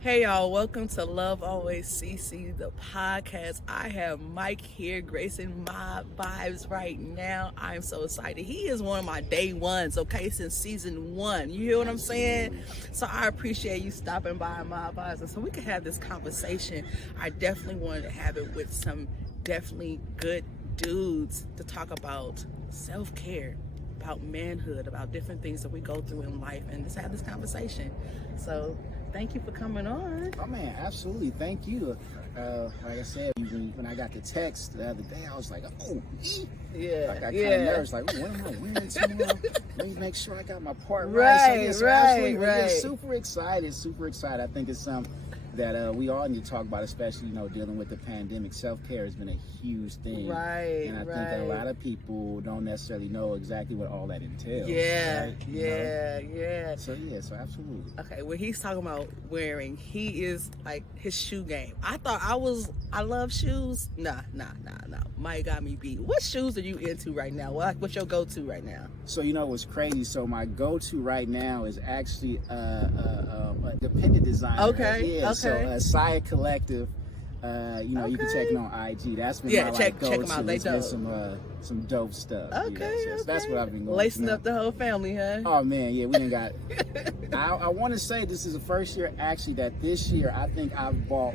Hey y'all, welcome to Love Always Cece, the podcast. I have Mike here gracing my vibes right now. I'm so excited. He is one of my day ones, okay, since season one. You hear what I'm saying? So I appreciate you stopping by my vibes. And so we can have this conversation. I definitely wanted to have it with some definitely good dudes to talk about self-care, about manhood, about different things that we go through in life, and just have this conversation. So thank you for coming on. Oh man, absolutely. Thank you. Like I said, when I got the text the other day, I was like, oh, Yeah, I got kind of nervous. Like, what am I wearing tomorrow? Let me make sure I got my part right. Right, So right. we're super excited. Super excited. I think it's something that we all need to talk about, especially dealing with the pandemic. Self-care has been a huge thing, Right, and I think that a lot of people don't necessarily know exactly what all that entails. Yeah, right? yeah. So absolutely. Okay, when he's talking about wearing, he is like his shoe game. I love shoes. Nah. Mike got me beat. What shoes are you into right now? What's your go-to right now? So what's crazy? So my go-to right now is actually a independent designer. Okay. So Saya Collective. You can check it on IG. That's been my check go-to. them out. They it's dope. been some dope stuff. Okay, So that's what I've been going. Lacing up the whole family, huh? Oh man, yeah, we didn't got. I want to say this is the first year actually that this year I think I've bought.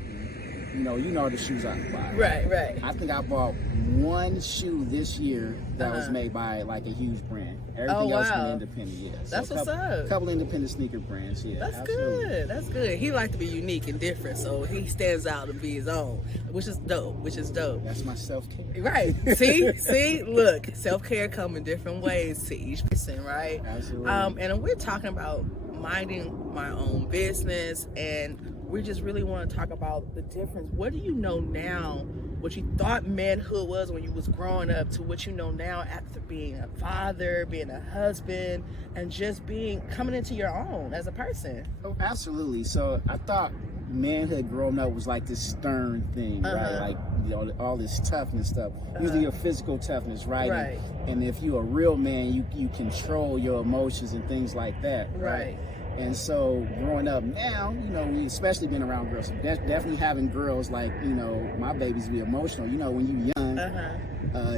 The shoes I buy. Right. I think I bought one shoe this year that was made by like a huge brand. Everything else been independent. Yeah, that's what's up. A couple independent sneaker brands. Yeah, that's absolutely. good. That's good. He like to be unique and different, so he stands out and be his own, which is dope. That's my self-care. Right. See, look, self-care come in different ways to each person, right? Absolutely. And we're talking about minding my own business, and we just really want to talk about the difference. What do you know now, what you thought manhood was when you was growing up, to what you know now after being a father, being a husband, and just coming into your own as a person? Oh, absolutely. So I thought manhood growing up was like this stern thing, right? Like all this toughness stuff. Usually your physical toughness, right? Right. And if you're a real man, you control your emotions and things like that, right? And so growing up now, we especially been around girls, so definitely having girls like, my babies be emotional. When you young,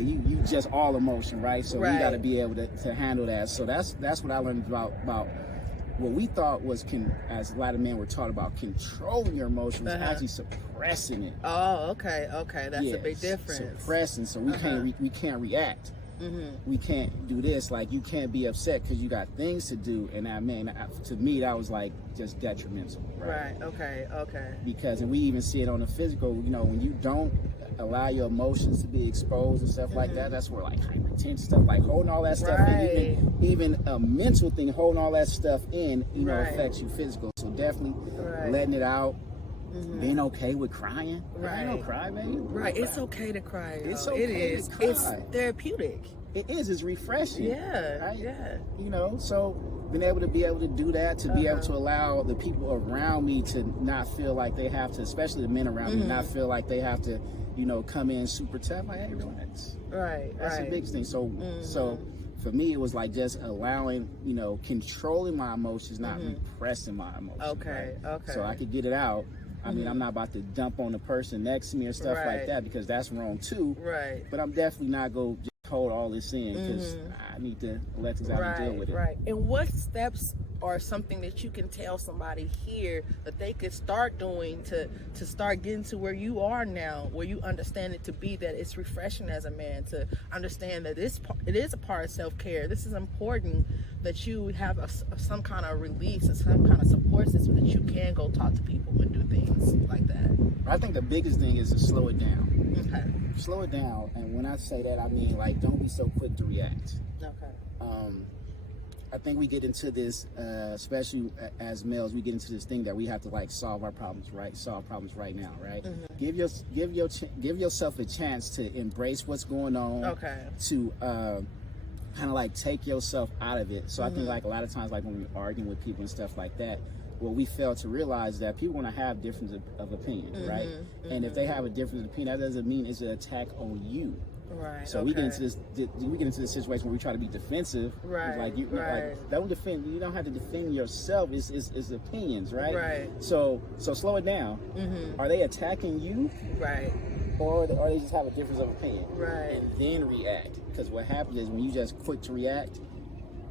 you just all emotion, right? So we got to be able to handle that. So that's what I learned about what we thought was, as a lot of men were taught about, controlling your emotions, actually suppressing it. Oh, okay, that's a big difference. Suppressing, so we can't react. We can't do this. Like, you can't be upset because you got things to do, and to me that was like just detrimental. Right. Okay. Because, and we even see it on the physical. When you don't allow your emotions to be exposed and stuff like that, that's where like hypertension stuff, like holding all that stuff in, even a mental thing, holding all that stuff in, affects you physical. So definitely letting it out. Being okay with crying. I don't cry, man. Right. It's okay to cry. It's okay. It is. To cry. It's therapeutic. It is. It's refreshing. Yeah. Right? Yeah. So being able to do that, to be able to allow the people around me to not feel like they have to, especially the men around me, not feel like they have to, come in super tough. Like, hey, relax. That's the biggest thing. So for me, it was like just allowing, controlling my emotions, not repressing my emotions. Okay. So I could get it out. I mean, I'm not about to dump on the person next to me or stuff like that, because that's wrong too. Right. But I'm definitely not going to just hold all this in, because I need to let this out and deal with it. Right. And what steps or something that you can tell somebody here that they could start doing to start getting to where you are now, where you understand it to be that it's refreshing as a man, to understand that it is a part of self-care. This is important, that you have some kind of release and some kind of support system that you can go talk to people and do things like that. I think the biggest thing is to slow it down. Okay. Slow it down. And when I say that, I mean, like, don't be so quick to react. Okay. I think we get into this, especially as males, we get into this thing that we have to like solve problems right now, right? Give yourself a chance to embrace what's going on. Okay. To kind of like take yourself out of it. So I think like a lot of times, like when we're arguing with people and stuff like that, what we fail to realize is that people want to have difference of opinion, right? And if they have a different opinion, that doesn't mean it's an attack on you. Right. So we get into this situation where we try to be defensive. Right. Like don't defend. You don't have to defend yourself. It's opinions, right? Right. So slow it down. Mm-hmm. Are they attacking you? Right. Or they just have a difference of opinion? Right. And then react. Because what happens is when you just quick to react,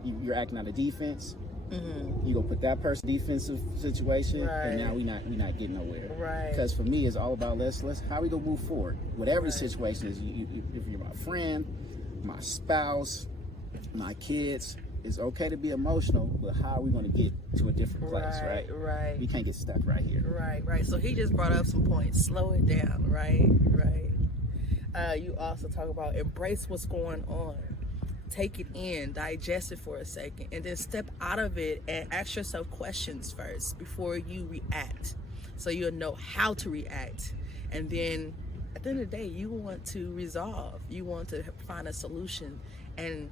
you're acting out of defense. Mm-hmm. You go put that person in defensive situation, and now we not getting nowhere. Right. Because for me, it's all about let's how we gonna move forward. Whatever the situation is, if you're my friend, my spouse, my kids, it's okay to be emotional, but how are we gonna get to a different place, right? Right. We can't get stuck right here. Right. So he just brought up some points. Slow it down. Right. You also talk about embrace what's going on. Take it in, digest it for a second, and then step out of it and ask yourself questions first before you react, so you'll know how to react. And then at the end of the day, you want to resolve, you want to find a solution, and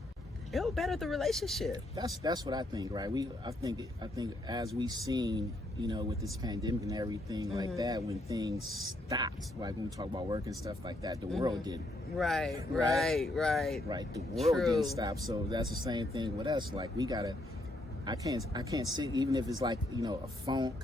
it'll better the relationship. That's what I think, right? I think as we've seen, with this pandemic and everything like that, when things stopped, like when we talk about work and stuff like that, the world didn't. Right. The world didn't stop. So that's the same thing with us. Like I can't sit, even if it's like, a funk,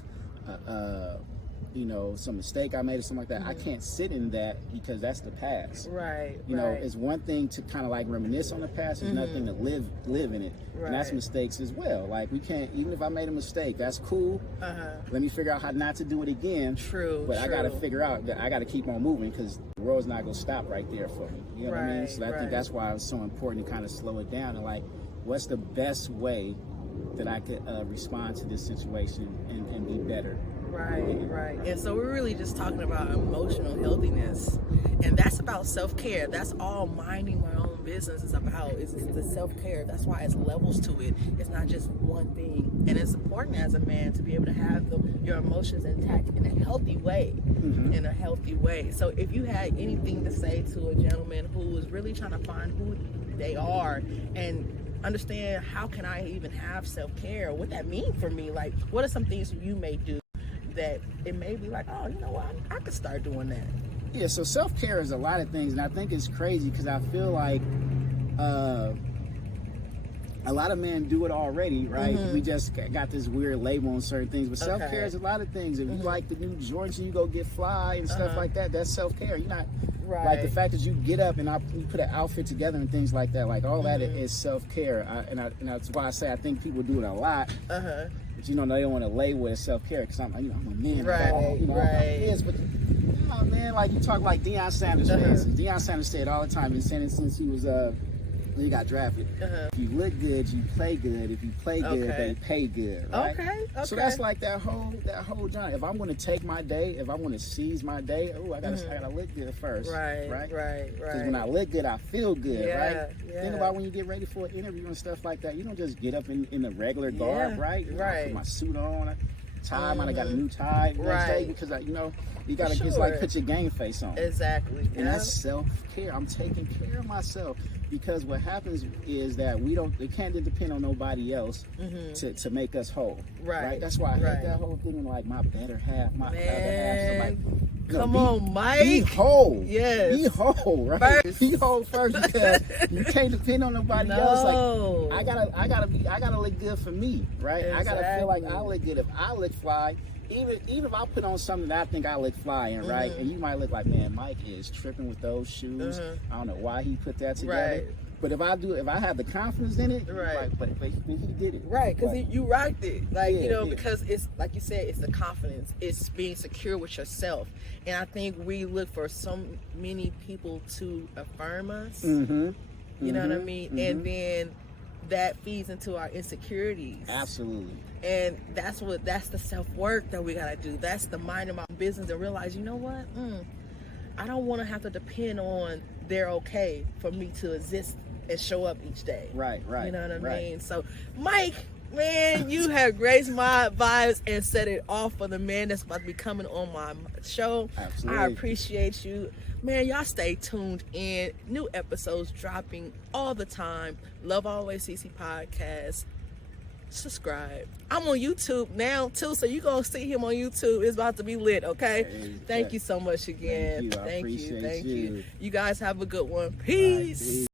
some mistake I made or something like that. I can't sit in that because that's the past. Right. It's one thing to kind of like reminisce on the past. It's another thing to live in it. Right. And that's mistakes as well. Like we can't, even if I made a mistake, that's cool. Let me figure out how not to do it again. But I got to figure out that I got to keep on moving, because the world's not going to stop right there for me. You know what I mean? So I think that's why it's so important to kind of slow it down and like, what's the best way that I could respond to this situation and be better. Right. And so we're really just talking about emotional healthiness, and that's about self-care. That's all minding my own business is about, is the self-care. That's why it's levels to it. It's not just one thing. And it's important as a man to be able to have your emotions intact in a healthy way. So if you had anything to say to a gentleman who is really trying to find who they are and understand how can I even have self-care, what that means for me, like what are some things you may do that it may be like, oh, you know what, I could start doing that. Yeah, so self-care is a lot of things, and I think it's crazy because I feel like a lot of men do it already, right? We just got this weird label on certain things, but self-care is a lot of things. If you like the new joints and you go get fly and stuff like that, that's self-care. You're not like the fact that you get up and you put an outfit together and things like that, like all that is self-care. And that's why I say I think people do it a lot. But they don't want to label it as self-care because I'm a man. Right. But man, like you talk like Deion Sanders, for instance. Deion Sanders said all the time, and said it since he was when he got drafted. If you look good, you play good. If you play good, they pay good. Right? Okay. So that's like that whole genre. If I'm going to take my day, if I want to seize my day, I gotta look good first. Right. Because when I look good, I feel good. Right. Think about when you get ready for an interview and stuff like that. You don't just get up in the regular garb, right? I put my suit on, tie. I might have got a new tie next day because you gotta just like put your game face on. Exactly. And that's self-care. I'm taking care of myself. Because what happens is that it can't depend on nobody else to make us whole. Right? That's why I hate that whole thing, like my better half, my other half. So like, come on, Mike. Be whole. Yes. Be whole, right? Be whole first, because you can't depend on nobody else. Like I gotta look good for me, right? Exactly. I gotta feel like I look good. If I look fly, even if I put on something that I think I look fly in, right? And you might look like, man, Mike is tripping with those shoes. I don't know why he put that together. But if I have the confidence in it, but he did it. Right, because you rocked it. Like, because it's, like you said, it's the confidence. It's being secure with yourself. And I think we look for so many people to affirm us. You know what I mean? And then that feeds into our insecurities. Absolutely. And that's the self-work that we gotta do. That's the mind of my business, and realize, you know what? I don't want to have to depend on they're okay for me to exist and show up each day. Right. You know what I mean? So, Mike, man, you have graced my vibes and set it off for the man that's about to be coming on my show. Absolutely. I appreciate you. Man, y'all stay tuned in. New episodes dropping all the time. Love Always Cece podcast. subscribe. I'm on YouTube now too, so you're gonna see him on YouTube. It's about to be lit, okay? Hey, thank you so much again. Thank you. Thank you. You guys have a good one. Peace.